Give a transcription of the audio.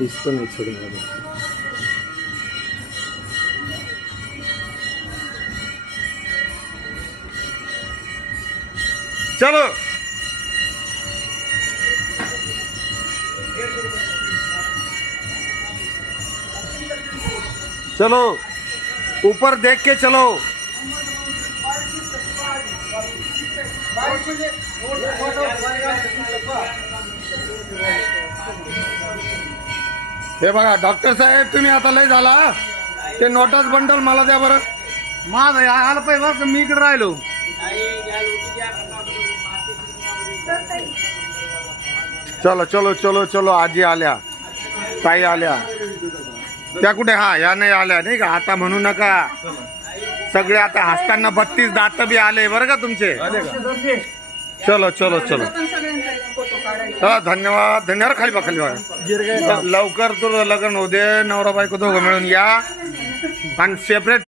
इसको नहीं छोड़ूंगा। चलो चलो ऊपर देख के चलो। हे बघा डॉक्टर साहेब, तुम्ही आता लय झाला, ते नोटाच बंडल मला द्या बरं। माझं आलं पाहिजे बरं का, मी इकडे राहिलो। चलो चलो चलो चलो, आजी आल्या, ताई आल्या, त्या कुठे? हा, या नाही आल्या नाही का? आता म्हणू नका, सगळे आता हसताना 32 दात बी आले बरं का तुमचे। चलो चलो चलो, हा धन्यवाद धन्यवाद। खाली बा, खाली बा, लवकर तुझं लग्न होऊ दे, नवरा बायको दोघं मिळून या आणि सेपरेट